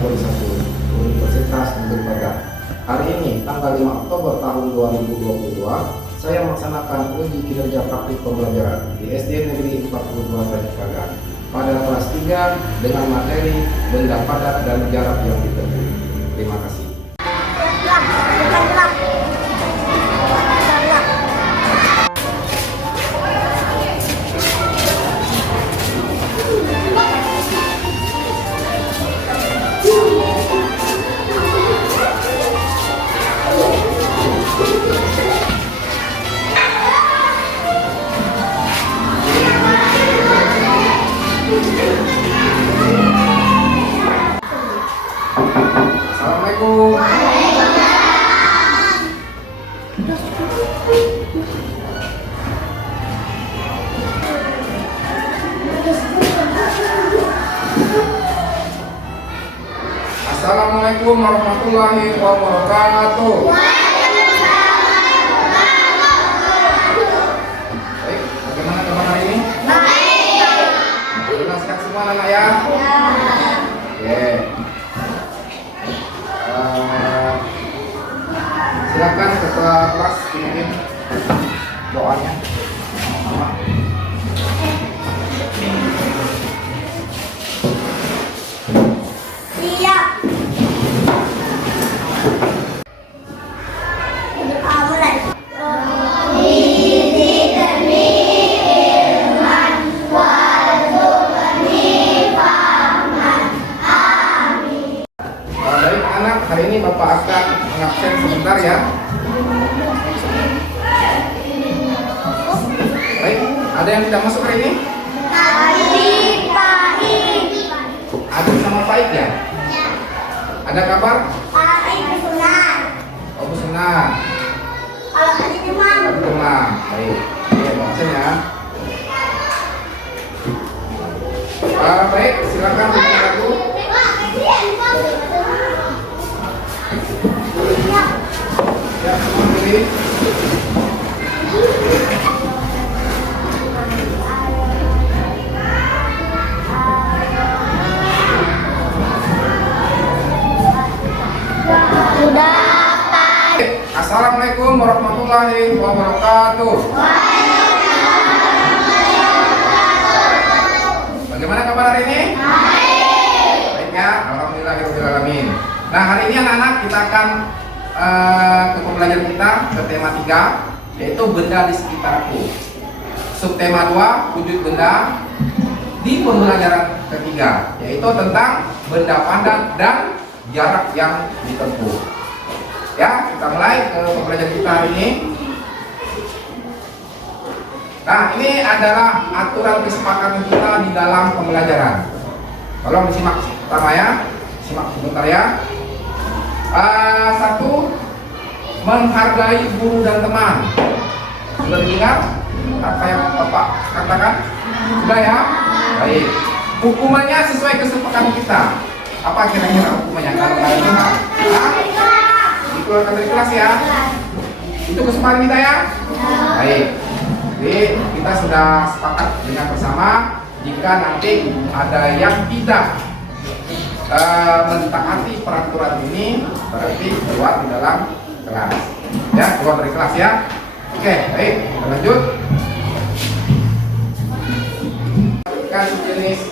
kategori 1 Universitas Negeri Padang. Hari ini tanggal 5 Oktober tahun 2022, saya melaksanakan uji kinerja praktik pembelajaran di SD Negeri 42 Tanjung Pagar pada kelas 3 dengan materi benda padat dan jarak yang ditempuh. Terima kasih. Assalamualaikum. Assalamualaikum warahmatullahi wabarakatuh. Baik, bagaimana kabar hari ini? Baik. Sudah sehat semua anak ya? Oke. Silakan ketua kelas pimpin doanya sama-sama. Siap. Mulai. Baik anak, hari ini Bapak akan mengabsen sebentar ya. Baik, ada yang tidak masuk hari ini? Ada sama Faik ya? Ada kabar? Oh, Bu Sunan. Aduh, demam. Baik, oke, absen ya. Baik, silakan bikin lagu. Ya, semua pilih. Assalamualaikum warahmatullahi wabarakatuh. Bagaimana kabar hari ini? Baik ya, alhamdulillahirobbilalamin. Nah, hari ini anak-anak kita akan ke pembelajaran kita ke tema 3, yaitu benda di sekitarku. Subtema 2, wujud benda di pembelajaran ketiga, yaitu tentang benda padat dan jarak yang ditempuh. Ya, kita mulai ke pembelajaran kita hari ini. Nah, ini adalah aturan kesepakatan kita di dalam pembelajaran. Tolong disimak pertama ya, simak sebentar ya. 1. Menghargai guru dan teman. Sudah didengar apa yang Bapak katakan? Sudah ya? Baik. Hukumannya sesuai kesepakatan kita. Apa kira-kira hukumannya kalau kalian dengar? Dikeluarkan dari kelas ya. Itu kesepakatan kita ya? Baik. Jadi kita sudah sepakat dengan bersama, jika nanti ada yang tidak mentaati peraturan ini, berarti keluar di dalam kelas. Ya, keluar dari kelas ya. Oke, baik, kita lanjut. Kan sejenis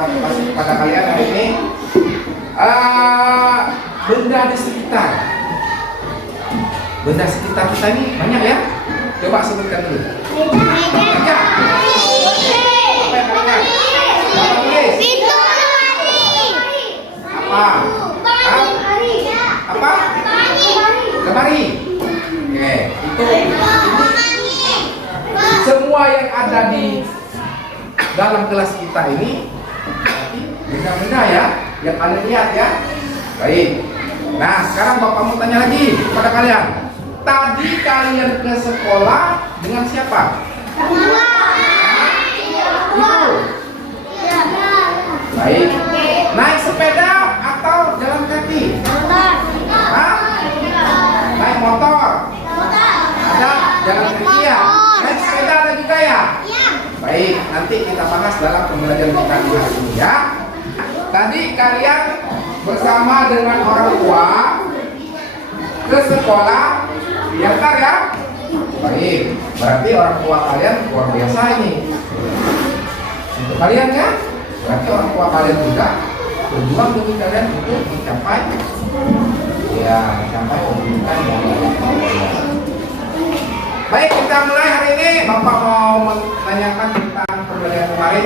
motivasi kepada kalian hari ini. Benda di sekitar. Benda sekitar kita ini banyak ya. Coba sebutkan dulu. Meja. Apa yang kalian? Apa tulis? Apa? Apa? Lemari. Oke, itu semua yang ada di dalam kelas kita ini berarti benda-benda ya yang kalian lihat ya. Baik. Nah, sekarang Bapak mau tanya lagi kepada kalian. Tadi kalian ke sekolah dengan siapa? Ibu. Baik. Naik sepeda atau jalan kaki? Hah? Naik motor. Ada jalan kaki ya? Naik sepeda ada juga ya? Baik, nanti kita bahas dalam pembelajaran kita hari ini ya. Tadi kalian bersama dengan orang tua ke sekolah diantar ya. Baik, berarti orang tua kalian luar biasa ini. Untuk kalian ya, berarti orang tua kalian juga berjuang demi kalian untuk mencapai kehidupan yang baik. Baik, kita mulai hari ini. Bapak mau menanyakan tentang pembelajaran kemarin.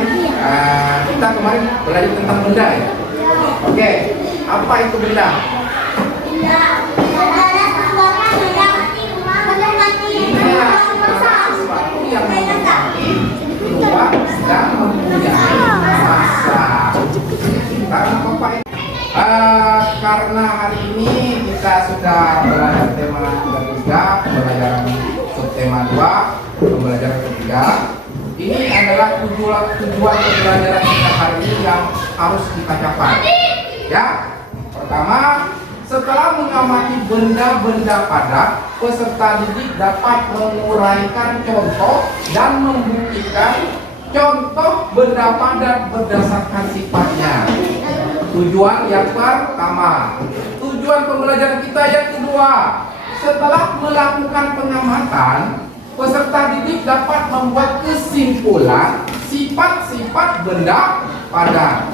Kita kemarin belajar tentang benda ya. Oke, apa itu benda? Sesuatu yang memiliki ruang dan mempunyai massa. Karena hari ini kita sudah belajar tema 33, pembelajaran subtema 2, pembelajaran ketiga. Ini adalah tujuan pembelajaran kita hari ini yang harus kita capai. Ya, pertama, setelah mengamati benda-benda padat, peserta didik dapat menguraikan contoh dan membuktikan contoh benda padat berdasarkan sifatnya. Tujuan yang pertama. Tujuan pembelajaran kita yang kedua, setelah melakukan pengamatan, peserta didik dapat membuat kesimpulan sifat-sifat benda padat.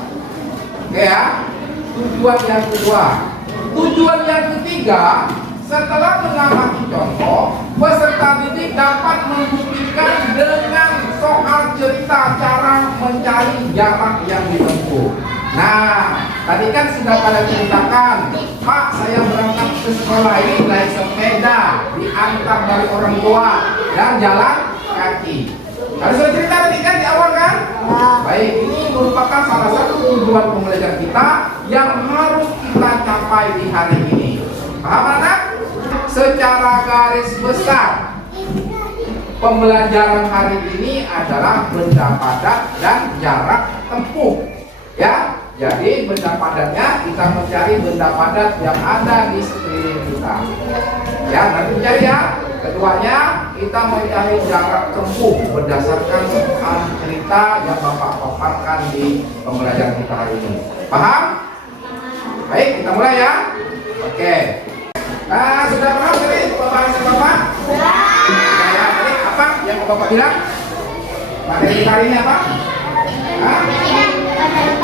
Oke ya, tujuan yang kedua. Tujuan yang ketiga, setelah mengamati contoh, peserta didik dapat membuktikan dengan soal cerita cara mencari jarak yang ditempuh. Nah, tadi kan sudah kalian ceritakan, Pak, saya berangkat ke sekolah ini naik sepeda, diantar dari orang tua dan jalan kaki. Kalian sudah cerita tadi kan di awal kan? Baik, ini merupakan salah satu tujuan pembelajaran kita yang harus kita capai di hari ini. Paham anak? Secara garis besar, pembelajaran hari ini adalah benda padat dan jarak tempuh. Ya, jadi benda padatnya kita mencari benda padat yang ada di sekeliling kita. Ya, nanti mencari ya. Keduanya kita mencari jarak tempuh berdasarkan soal cerita yang Bapak paparkan di pembelajaran kita hari ini. Paham? Baik, kita mulai ya. Oke. Nah, sudah paham tadi pembahasan Bapak? Sudah. Ya, tadi apa yang Bapak bilang? Materi hari ini apa? Hah?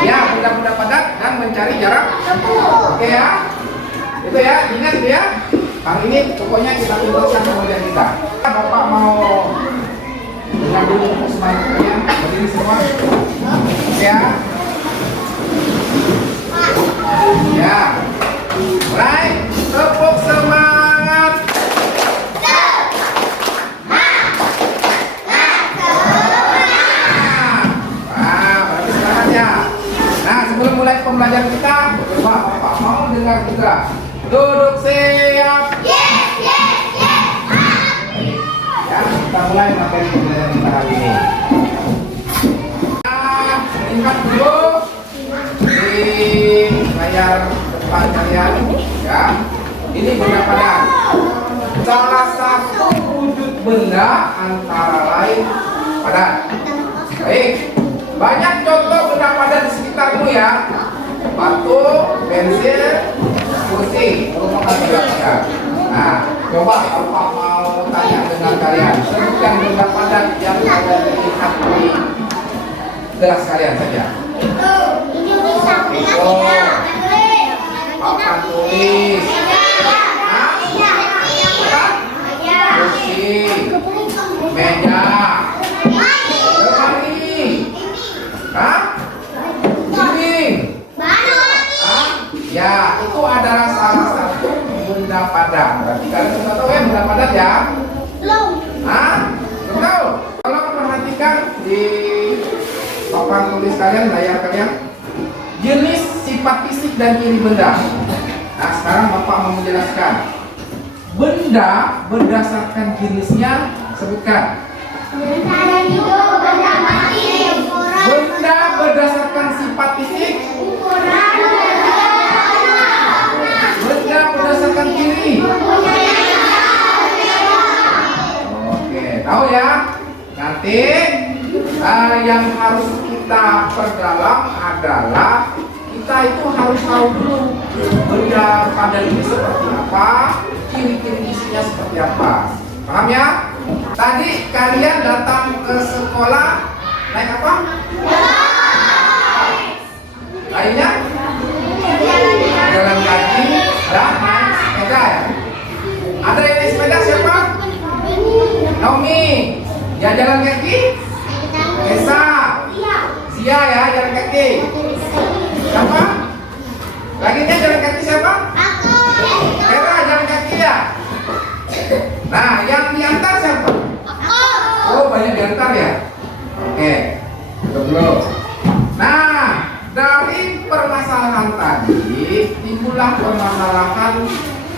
Ya, benda-benda padat dan mencari jarak tempuh. Oke ya. Itu ya, ingat ya. Kali ini pokoknya kita tuntaskan pembelajaran kita. Bapak mau dengar dulu semuanya kalian berdiri semua. Oke ya. Ya. Mulai. Tepuk semangat. Sebelum mulai pembelajaran kita, Bapak mau dengar juga. Duduk siap. Yes, yes, yes. Ya, kita mulai materi pembelajaran kita hari ini. Ingat dulu di layar depan kalian, ya. Ini benda padat. Salah satu wujud benda antara lain padat. Baik. Banyak contoh benda padat di sekitarmu ya. Batu, pensil, kursi, merupakan benda padat. Nah, coba Bapak mau tanya dengan kalian, sebutkan benda padat yang ada dilihat di kelas kalian saja. Itu papan tulis, kursi, meja, ya, itu adalah salah satu benda padat. Berarti kalian sudah tahu ya benda padat ya? Belum. Hah? Belum tahu? Kalau perhatikan di papan tulis kalian, layar kalian, jenis, sifat fisik dan ciri benda. Nah, sekarang Bapak mau menjelaskan. Benda berdasarkan jenisnya, sebutkan. Benda berdasarkan sifat fisik. Benda berdasarkan ciri. Oke, tahu ya? Nanti yang harus kita perdalam adalah kita kita itu harus tahu dulu benda padan ini seperti apa, ciri-ciri isinya seperti apa. Paham ya? Tadi kalian datang ke sekolah naik apa? Lainnya? Jalan kaki dan naik sepeda ya. Ada yang naik sepeda siapa? Naomi. Ya jalan kaki? Esa. Sia ya jalan kaki. Siapa? Laginya jalan kaki siapa? Aku. Era jalan kaki ya. Nah yang diantar siapa? Aku. Oh banyak diantar ya. Oke. Belum. Nah dari permasalahan tadi timbullah permasalahan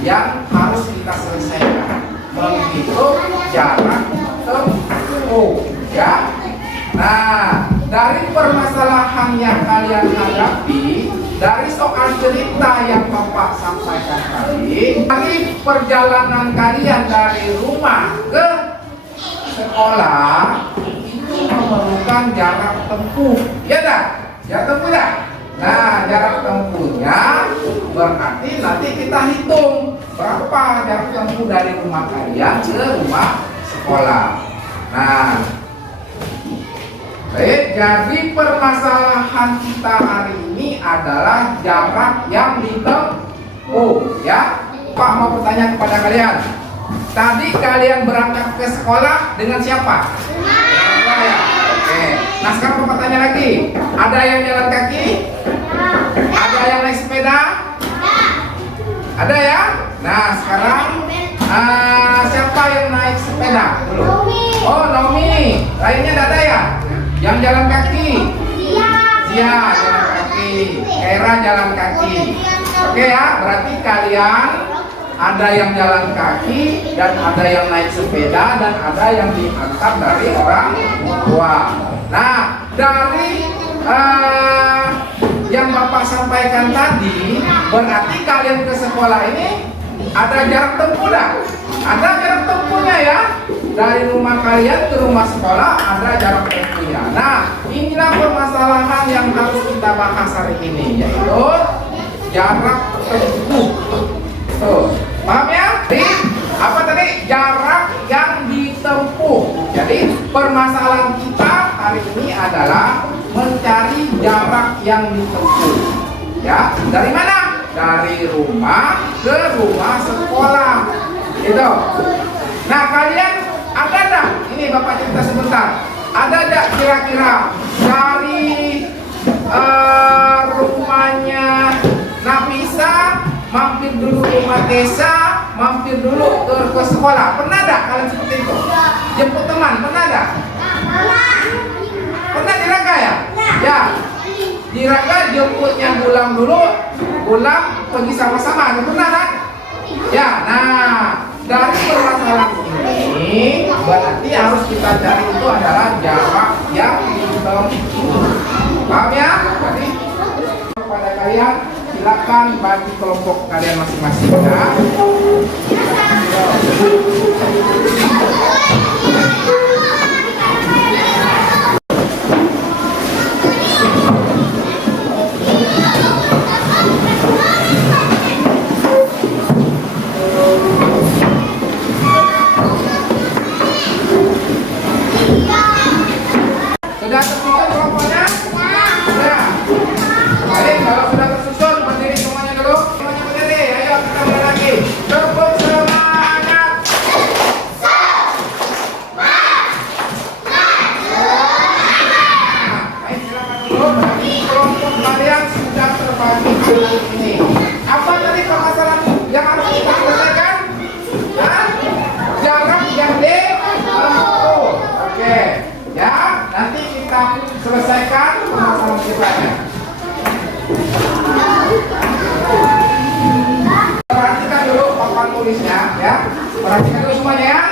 yang harus kita selesaikan, menghitung jarak tempuh ya. Nah dari permasalahan yang kalian hadapi, dari soal cerita yang Bapak sampaikan tadi, dari perjalanan kalian dari rumah ke sekolah itu memerlukan jarak tempuh, ya dah? Jarak tempuh dah? Nah, jarak tempuhnya berarti nanti kita hitung berapa jarak tempuh dari rumah kalian ke rumah sekolah. Nah, baik, jadi permasalahan kita hari ini adalah jarak yang ditempuh, ya. Pak mau bertanya kepada kalian. Tadi kalian berangkat ke sekolah dengan siapa? Ya. Oke. Nah sekarang Bapak tanya lagi. Ada yang jalan kaki? Ada yang naik sepeda? Ada ya? Nah sekarang siapa yang naik sepeda dulu? Oh Naomi. Lainnya tidak ada ya? Yang jalan kaki? Sia jalan kaki. Kera jalan kaki. Oke ya, berarti kalian ada yang jalan kaki dan ada yang naik sepeda dan ada yang diantar dari orang tua. Nah, dari yang Bapak sampaikan tadi, berarti kalian ke sekolah ini ada jarak tempuh dah? Ada jarak tempuhnya ya? Dari rumah kalian ke rumah sekolah ada jarak tempuhnya. Nah, inilah permasalahan yang harus kita bahas hari ini, yaitu jarak tempuh. Tuh, paham ya? Jadi, apa tadi? Jarak yang ditempuh. Jadi, permasalahan kita hari ini adalah mencari jarak yang ditempuh. Ya, dari mana? Dari rumah ke rumah sekolah. Gitu. Nah, kalian ada enggak? Ini Bapak cerita sebentar. Ada enggak kira-kira dari rumahnya Nafisa mampir dulu rumah Tesa, mampir dulu ke sekolah? Pernah enggak kalian seperti itu? Jemput teman, pernah enggak? Pernah di Raga ya? Ya. Di Raga jemputnya Bulam dulu, Bulam pergi sama-sama, pernah kan? Ya, nah dari permasalahan ini berarti harus kita cari itu adalah jarak yang ditempuh. Paham ya? Jadi kepada kalian silakan bagi kelompok kalian masing-masing ya. Sudah tersusun kelompoknya? Sudah. Baik, kalau sudah tersusun berdiri semuanya dulu. Semuanya berdiri. Ayo kita mulai lagi. Tepuk semangat. Baik, silakan dulu. Kelompok kalian sudah terbagi ini. Apa tadi permasalahan yang harus kita selesaikan? Jarak yang ditempuh. Oke. Ya, nanti kita selesaikan permasalahan kita. Perhatikan dulu papan tulisnya ya. Perhatikan dulu semuanya ya.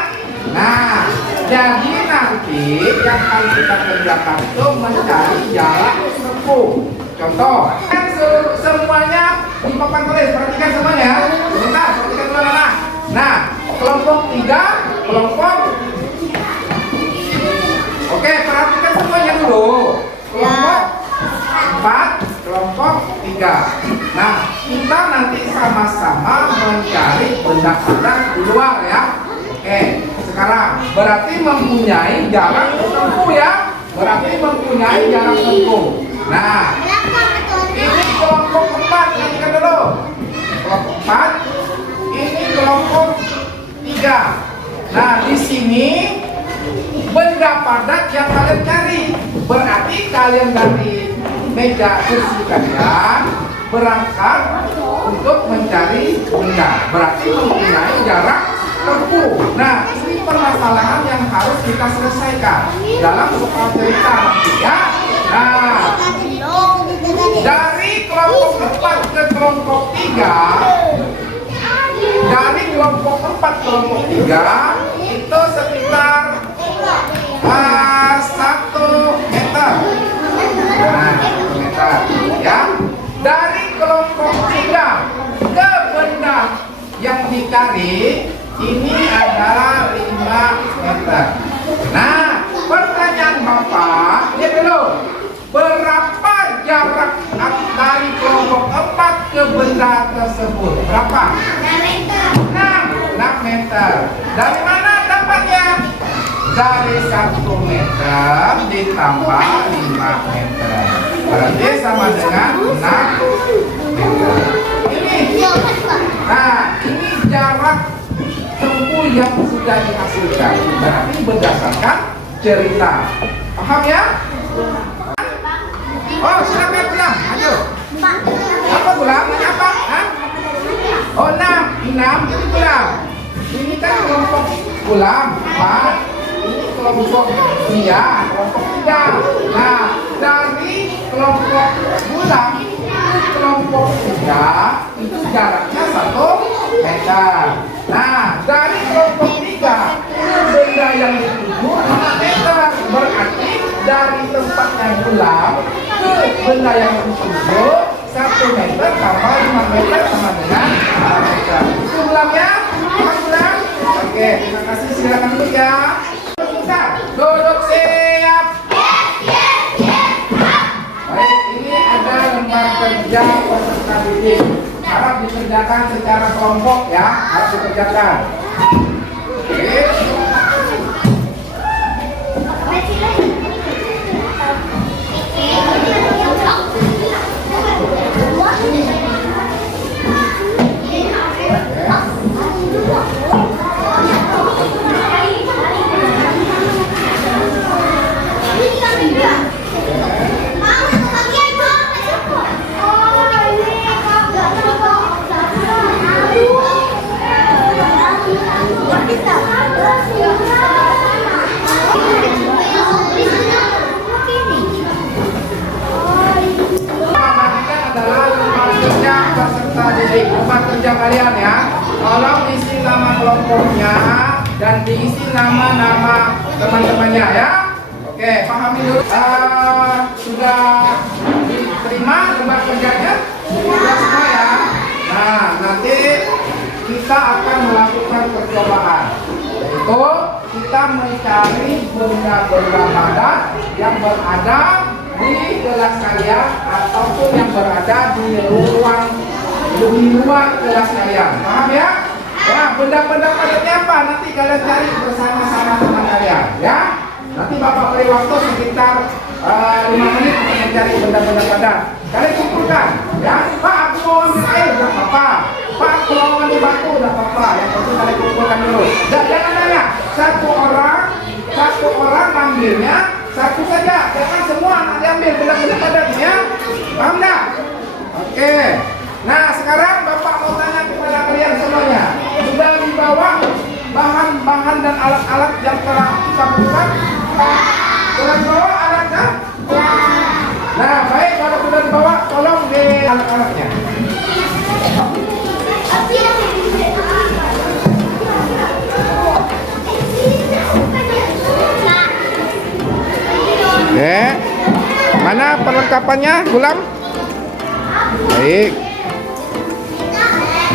Nah, jadi nanti yang harus kita kerjakan itu mencari jarak tempuh. Contoh, kan semuanya di papan tulis. Perhatikan semuanya. Sebentar, perhatikan dulu anak. Nah, kelompok 3, kelompok. Oke, perhatikan semuanya dulu. Kelompok 4, kelompok 3. tiga. Nah, kita nanti sama-sama mencari benda padat di luar ya. Oke, sekarang berarti mempunyai jarak tempuh ya. Berarti mempunyai jarak tempuh. Nah, ini kelompok 4, perhatikan dulu. Kelompok 4, ini kelompok 3. Nah, di sini benda padat yang kalian cari. Berarti kalian dari meja kursi kalian berangkat untuk mencari benda. Berarti mempunyai jarak tempuh. Nah, ini permasalahan yang harus kita selesaikan dalam soal cerita nanti ya. Nah, dari kelompok 4 ke kelompok 3, dari kelompok 4 ke kelompok 3 itu sekitar 1 meter. Nah, 1 meter ya. Dari kelompok 3 ke benda yang dicari ini adalah 5 meter. Nah, pertanyaan Bapak, lihat dulu. Berapa jarak dari kelompok 4 ke benda tersebut? Berapa? 6 meter. Dari mana dapatnya? Dari 1 meter ditambah 5 meter. Berarti sama dengan 6 meter. Ini. Nah, ini jarak tempuh yang sudah dihasilkan. Berarti berdasarkan cerita. Paham ya? Oh, silakan pulang. Ayo. Apa pulang? Apa? Hah? Oh, 6 itu pulang. Ini kan kelompok pulang 4. Ini kelompok 3, kelompok 3. Nah, dari kelompok pulang ke kelompok 3 itu jaraknya 1 meter. Nah, dari kelompok 3 benda yang dituju 5 meter. Berarti dari tempat yang pulang ke benda yang dituju 1 meter tambah 5 meter sama dengan 5 meter. Itu ulangnya? Ulang? Oke, terima kasih. Silakan duduk ya. Duduk siap. Baik, ini ada lembar kerja peserta didik. Harap dikerjakan secara kelompok ya. Harap dikerjakan. Oke. Tempat kerja kalian ya, tolong isi nama kelompoknya dan diisi nama-nama teman-temannya ya. Oke, pahami dulu. Sudah diterima lembar kerjanya? Sudah semua ya. Nah, nanti kita akan melakukan percobaan, yaitu kita mencari benda-benda padat yang berada di kelas kalian ataupun yang berada di luar kelas kalian. Paham ya? Nah, benda-benda padatnya apa? Nanti kalian cari bersama-sama teman kalian ya. Nanti Bapak beri waktu sekitar 5 menit untuk mencari benda-benda padat. Kalian kumpulkan ya. Pak, aku mau ambil air, udah apa-apa. Pak, aku mau ambil batu, udah apa-apa. Yang penting kalian kumpulkan dulu. Jangan nanya. Satu orang ambilnya satu saja. Jangan semua diambil benda-benda padatnya. Paham enggak? Oke. Nah, sekarang Bapak mau tanya kepada kalian semuanya. Sudah dibawa bahan-bahan dan alat-alat yang telah kita butuhkan? Sudah dibawa alatnya? Nah, baik, kalau sudah dibawa, tolong di alat-alatnya. Oke. Mana perlengkapannya, Gulam? Baik.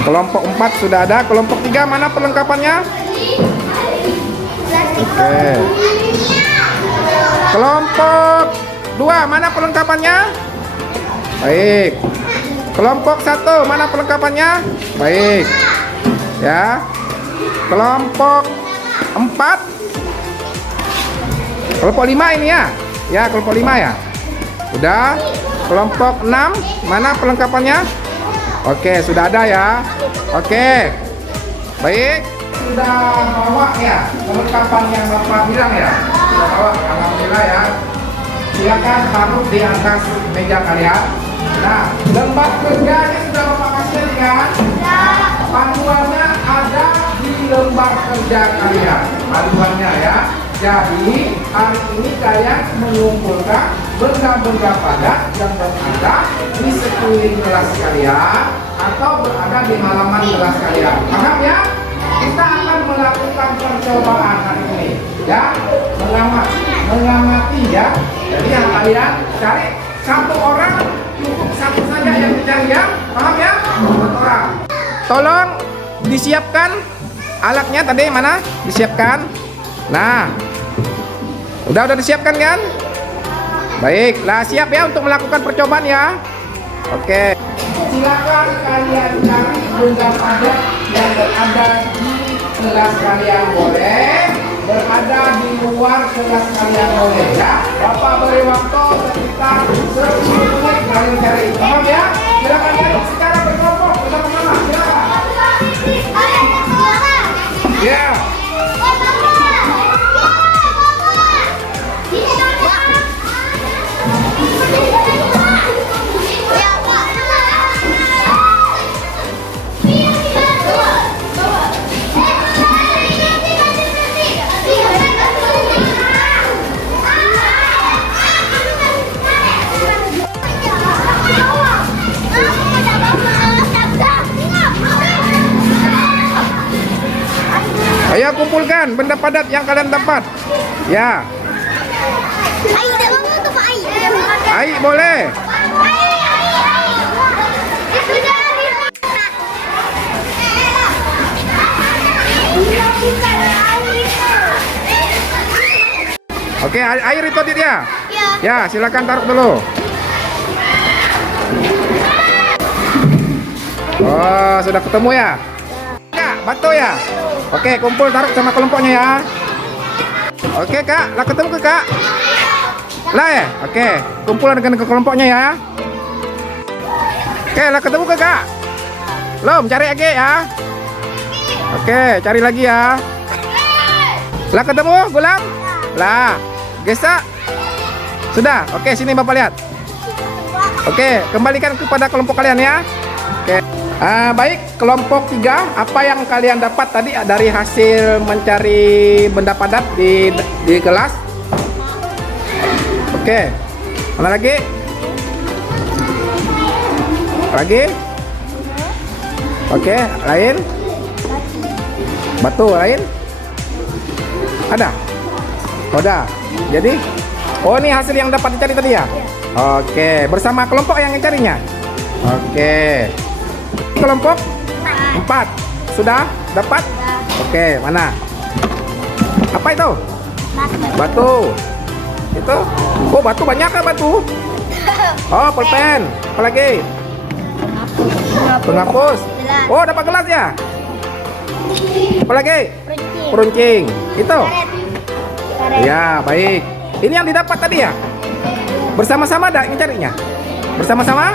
Kelompok 4 sudah ada. Kelompok 3 mana perlengkapannya? Oke. Kelompok 2 mana perlengkapannya? Baik. Kelompok 1, mana perlengkapannya? Baik. Ya. Kelompok 4. Kelompok 5 ini ya. Ya, kelompok 5 ya. Udah. Kelompok 6, mana perlengkapannya? Oke, sudah ada ya. Oke. Baik. Sudah bawa ya perlengkapan yang Bapak bilang ya. Sudah bawa, alhamdulillah ya. Silakan taruh di atas meja kalian. Nah, lembar kerjanya sudah Bapak kasih kan? Panduannya ada di lembar kerja kalian. Panduannya ya. Jadi hari ini kalian mengumpulkan benda-benda padat yang berada di sekeliling kelas kalian atau berada di halaman kelas kalian. Paham ya? Kita akan melakukan percobaan hari ini, ya, mengamati ya. Jadi yang kalian cari satu orang, cukup satu saja yang dicari ya. Paham ya? Satu orang. Tolong disiapkan alatnya tadi mana? Disiapkan. Nah, udah disiapkan kan? Baik, lah siap ya untuk melakukan percobaan ya. Oke. Silakan kalian cari benda padat yang berada di kelas kalian boleh, berada di luar kelas kalian boleh ya. Bapak beri waktu sekitar 10 menit kalian cari. Paham ya? Silakan cari secara berkelompok bersama-sama. Silakan. Ya. Ayo kumpulkan benda padat yang kalian dapat. Ya. Ai boleh. Oke, air itu dia. Ya, silakan taruh dulu. Oh, sudah ketemu ya? Kak, batu ya? Oke, kumpul taruh sama kelompoknya ya. Oke, Kak, lah ketemu ke Kak? Lah ya? Oke, kumpul dengan kelompoknya ya. Oke, lah ketemu ke Kak? Belum, cari lagi ya. Oke, cari lagi ya. Lah ketemu, Gulam? Lah, Gesa? Sudah, oke, sini Bapak lihat. Oke, kembalikan kepada kelompok kalian ya. Oke. Baik, kelompok 3, apa yang kalian dapat tadi dari hasil mencari benda padat di kelas? Oke, mana lagi? Lagi? Oke, lain? Batu lain? Ada? Oh, ada. Jadi, oh ini hasil yang dapat dicari tadi ya? Oke, bersama kelompok yang mencarinya? Oke. Kelompok 4 sudah dapat? Oke, mana? Apa itu? Batu. Itu? Oh, batu banyak kan batu? Oh, pulpen. Apa lagi? Penghapus. Oh, dapat gelas ya? Apa lagi? Peruncing. Itu? Ya, baik. Ini yang didapat tadi ya? Bersama-sama ada yang carinya? Bersama-sama?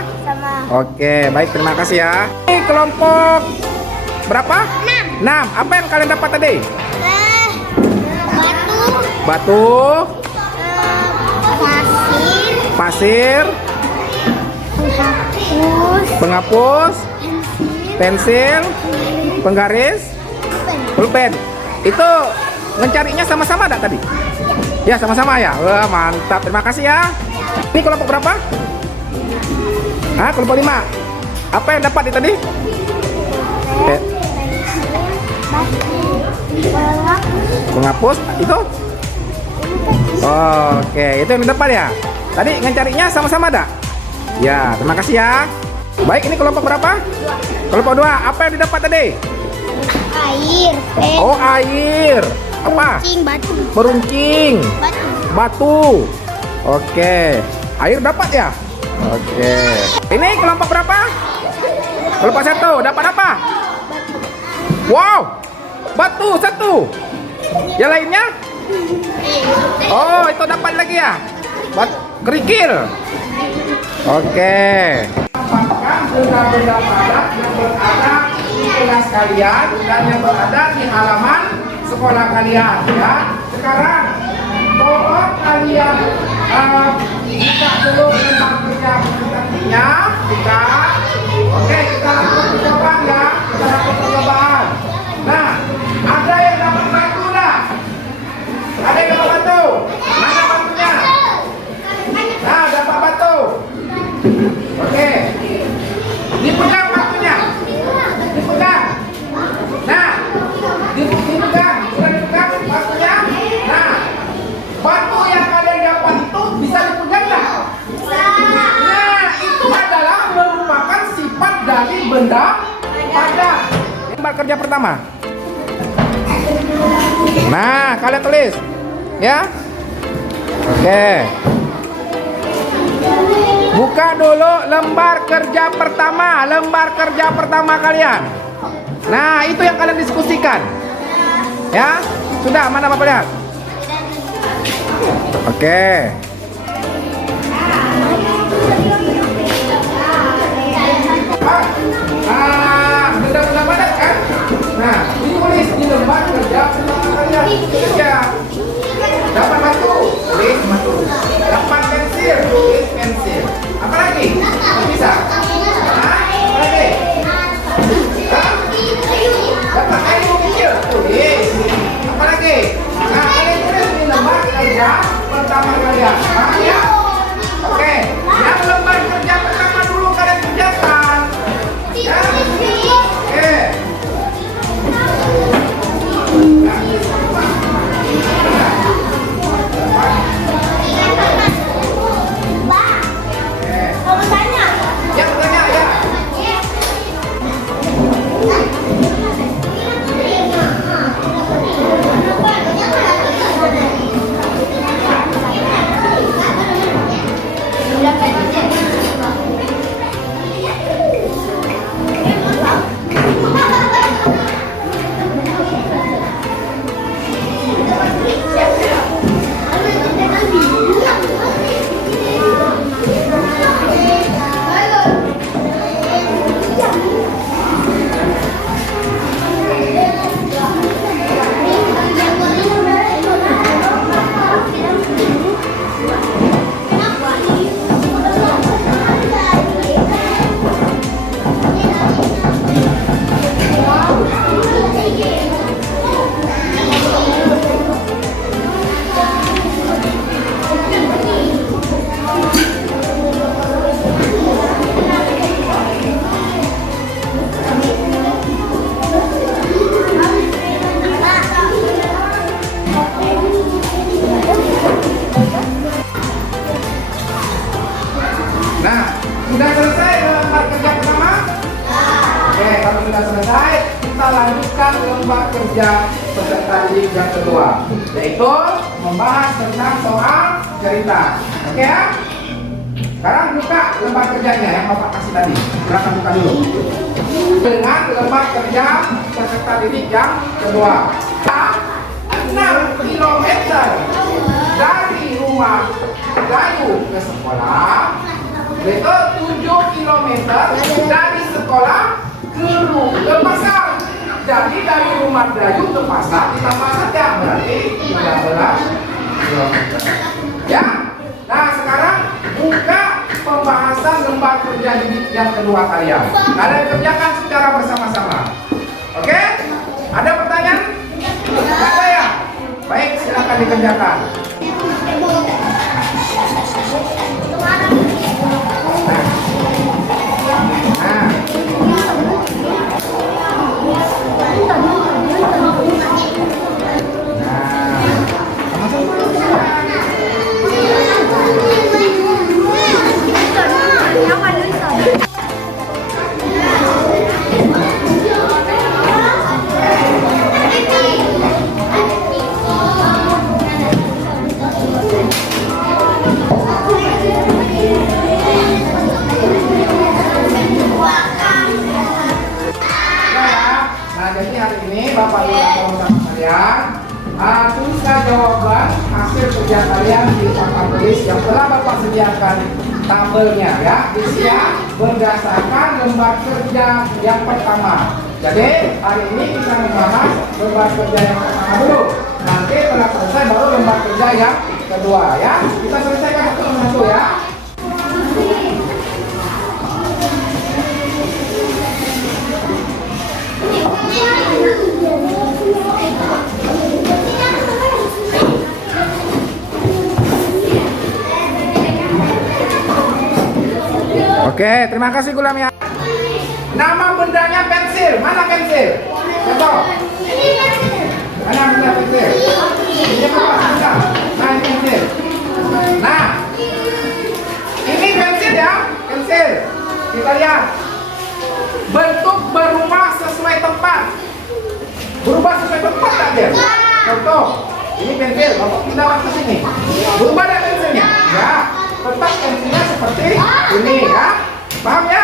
Oke, baik, terima kasih ya. Ini kelompok berapa? 6. Apa yang kalian dapat tadi? Batu. Pasir. Penghapus. Pensil. Penggaris. Pulpen. Itu mencarinya sama-sama enggak tadi? Ya, sama-sama ya. Wah, mantap. Terima kasih ya. Ini kelompok berapa? Kelompok 5. Apa yang dapat di tadi? Penghapus itu? Oke, itu yang dapat ya. Tadi mencarinya sama-sama ada? Ya, terima kasih ya. Baik, ini kelompok berapa? Kelompok 2. Apa yang didapat tadi? Air. Oh, air. Apa? Batu. Meruncing. Batu. Oke. Air dapat ya? Oke. Ini kelompok berapa? Kelompok 1. Dapat apa? Wow. Batu 1. Yang lainnya? Oh, itu dapat lagi ya? Kerikil. Oke. Dapatkan benda-benda padat yang berada di kelas kalian dan yang berada di halaman sekolah kalian, ya. Sekarang tolong kalian buka dulu tentang kerja presentasinya. Buka. Oke, kita lakukan percobaan ya. Kita lakukan percobaan. Nah, ada yang dapat batu dah? Ada yang dapat batu? Mana batunya? Nah, dapat batu. Oke. Dipegang batunya. Dipegang. Nah, dipegang. Sudah dipegang batunya. Nah, batu yang kalian dapat itu bisa dipegang nggak? Nah, itu adalah merupakan sifat dari benda padat. Lembar kerja pertama. Nah, kalian tulis, ya. Oke. Buka dulu lembar kerja pertama. Lembar kerja pertama kalian. Nah, itu yang kalian diskusikan. Ya, sudah. Mana Bapak lihat? Oke. Benda-benda padat kan? Nah, ditulis di lembar kerja pertama kalian. Kerja. Dapat batu, tulis batu. Dapat pensil, tulis pensil. Apa lagi? Bisa. Hah? Apa lagi? Hah? Dapat kayu kecil, tulis. Apa lagi? Nah, kalian tulis di lembar kerja pertama kalian. Paham ya? Oke. Yang lembar kerja pertama dulu kalian kerjakan. Ya. Oke. Nah, sudah selesai lembar kerja pertama? Oke, kalau sudah selesai, kita lanjutkan lembar kerja peserta didik yang kedua, yaitu membahas tentang soal cerita. Oke ya? Sekarang buka lembar kerjanya yang Bapak kasih tadi. Silakan buka dulu. Dengan lembar kerja peserta didik yang kedua. 6 km dari rumah Gayu ke sekolah. Itu 7 km dari sekolah ke pasar. Jadi dari rumah Gayu ke pasar ditambah saja berarti 13 km. Ya. Nah, sekarang buka pembahasan lembar kerja didik yang kedua kalian. Kalian kerjakan secara bersama-sama. Oke? Ada pertanyaan? Tidak ada ya? Baik, silakan dikerjakan. tabelnya ya. Bisa berdasarkan lembar kerja yang pertama. Jadi hari ini kita membahas lembar kerja yang pertama dulu. Nanti setelah selesai baru lembar kerja yang kedua ya. Kita selesaikan satu-satu ya. Oke, terima kasih Gulam ya. Nama bendanya pensil. Mana pensil? Contoh. Mana benda pensil? Ini apa? Nah, ini pensil. Nah, ini pensil ya, pensil. Kita lihat. Bentuk berubah sesuai tempat. Berubah sesuai tempat tak dia? Contoh. Ini pensil. Bapak pindah ke sini. Berubah ada pensilnya? Ya. Tetap pensilnya seperti ini ya. Paham ya?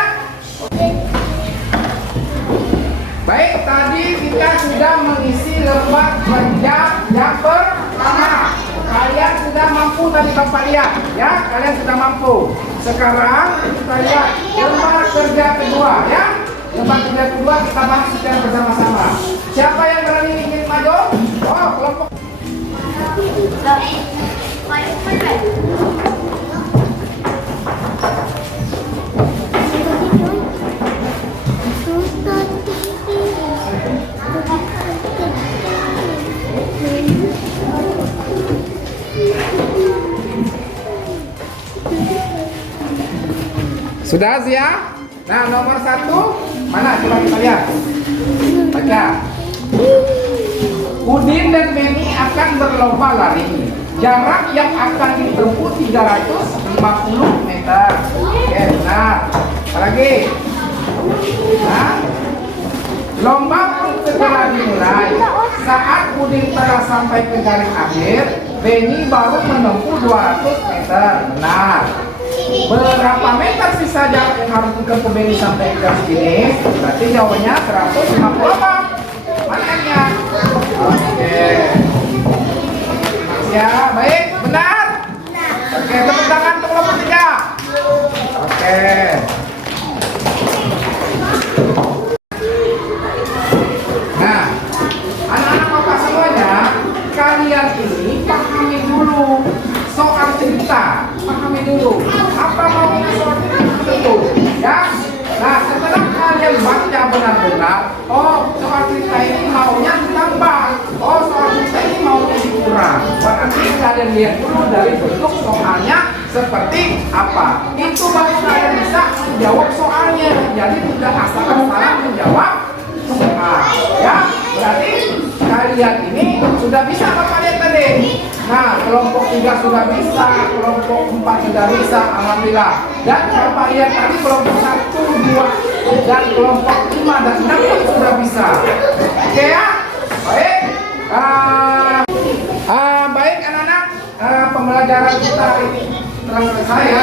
Baik, tadi kita sudah mengisi lembar kerja yang pertama. Kalian sudah mampu tadi Bapak lihat ya, kalian sudah mampu. Sekarang kita lihat lembar kerja kedua ya. Lembar kerja kedua kita bahas secara bersama-sama. Siapa yang berani ingin maju? Oh, kelompok. Sudah siap? Nah, nomor 1 mana? Coba kita lihat. Baca. Udin dan Beni akan berlomba lari. Jarak yang akan ditempuh 350 meter. Oke, benar. Apa lagi? Nah, lomba pun segera dimulai. Saat Udin telah sampai ke garis akhir, Beni baru menempuh 200 meter. Benar. Berapa meter sisa jarak yang harus ditempuh Beni sampai ke garis finish? Berarti jawabannya 150 apa? Mananya? Oke. Ya, baik, benar. Oke, tepuk tangan untuk kelompok 3. Oke. Nah, anak-anak Bapak semuanya, kalian ini pahami dulu soal cerita. Pahami dulu apa maunya soal cerita itu, ya. Nah, setelah kalian baca benar-benar, oh soal cerita ini maunya ditambah, oh soal cerita ini maunya dikurang. Berarti kalian lihat dulu dari bentuk soalnya seperti apa. Itu baru kalian bisa menjawab soalnya. Jadi tidak asal-asalan menjawab soal, ya. Berarti kalian ini sudah bisa Bapak lihat tadi. Nah, kelompok 3 sudah bisa, kelompok 4 sudah bisa, alhamdulillah. Dan Bapak lihat tadi kelompok 1, 2, dan kelompok 5 dan 6 pun sudah bisa. Oke ya? Baik. Baik anak-anak, pembelajaran kita hari ini telah selesai ya.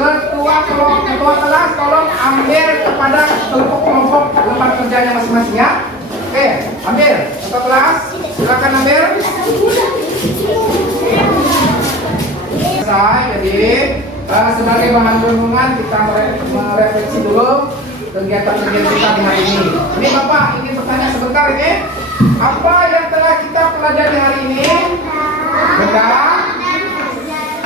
Tolong ketua kelas tolong ambil kepada kelompok lembar kerjanya masing-masing ya. Oke, ambil ketua kelas, silakan ambil. Jadi sebagai bahan renungan kita merefleksi dulu kegiatan-kegiatan kita di hari ini. Ini Bapak ingin bertanya sebentar ini. Apa yang telah kita pelajari hari ini? Benda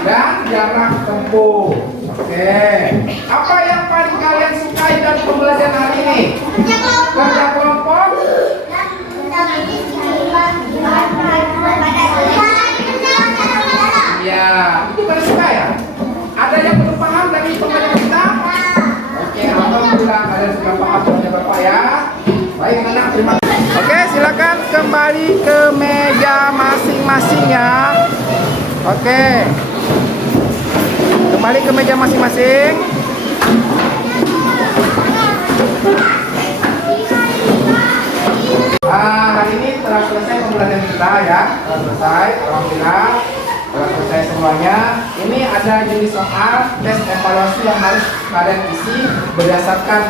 dan jarak tempuh. Oke. Apa yang paling kalian sukai dari pembelajaran hari ini? Kerja kelompok. Ya, itu pada suka ya? Ada yang belum paham dari pembelajaran kita? Oke, alhamdulillah kalian sudah paham ya Bapak ya. Baik anak, terima kasih. Oke, silakan kembali ke meja masing-masing ya. Oke. Kembali ke meja masing-masing. Hari ini telah selesai pembelajaran kita ya. Telah selesai, alhamdulillah. Telah selesai semuanya. Ini ada jenis soal tes evaluasi yang harus kalian isi berdasarkan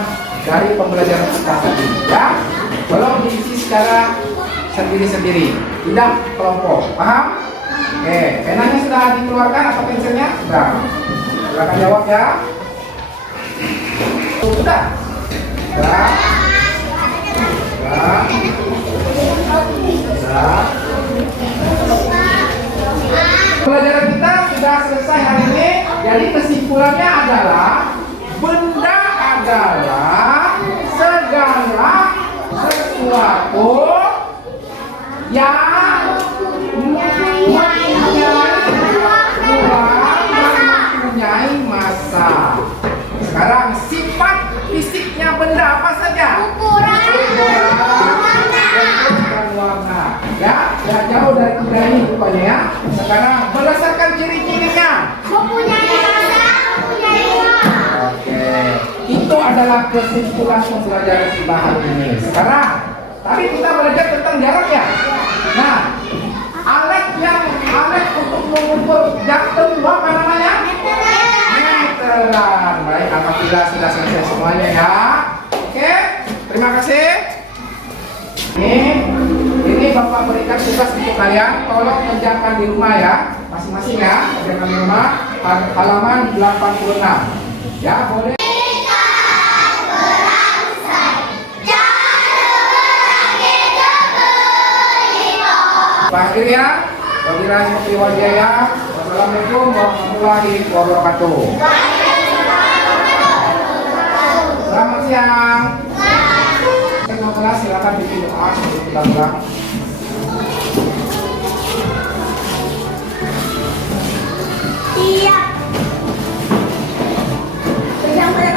dari pembelajaran kita tadi ya. Belum diisi secara sendiri-sendiri, tidak kelompok. Paham? Oke, penanya sudah dikeluarkan atau pensilnya? Sudah. Silakan jawab ya. Sudah. Sudah. Sudah. Sudah. Pelajaran kita sudah selesai hari ini. Jadi kesimpulannya adalah benda adalah segala sesuatu yang mempunyai massa. Sekarang sifat fisiknya benda apa saja? Ukuran. Dan warna. Ya, tidak jauh dari tiga ini rupanya ya. Sekarang berdasarkan ciri-cirinya. Mempunyai massa, mempunyai ruang. Oke, itu adalah kesimpulan pembelajaran kita hari ini. Sekarang, tadi kita belajar tentang jarak ya. Nah, alat untuk mengukur jarak tempuh apa namanya? Meteran. Baik, alhamdulillah sudah selesai semuanya ya. Oke, terima kasih. Ini Bapak berikan tugas untuk kalian. Tolong kerjakan di rumah ya, masing-masing ya. Kerjakan di rumah. Halaman 86. Ya, boleh. Akhir ya. Wabillahi wajaya. Wassalamualaikum warahmatullahi wabarakatuh. Selamat siang. Selamat kelas, silakan bikin doa sebelum kita pulang. Siap. Pegang pada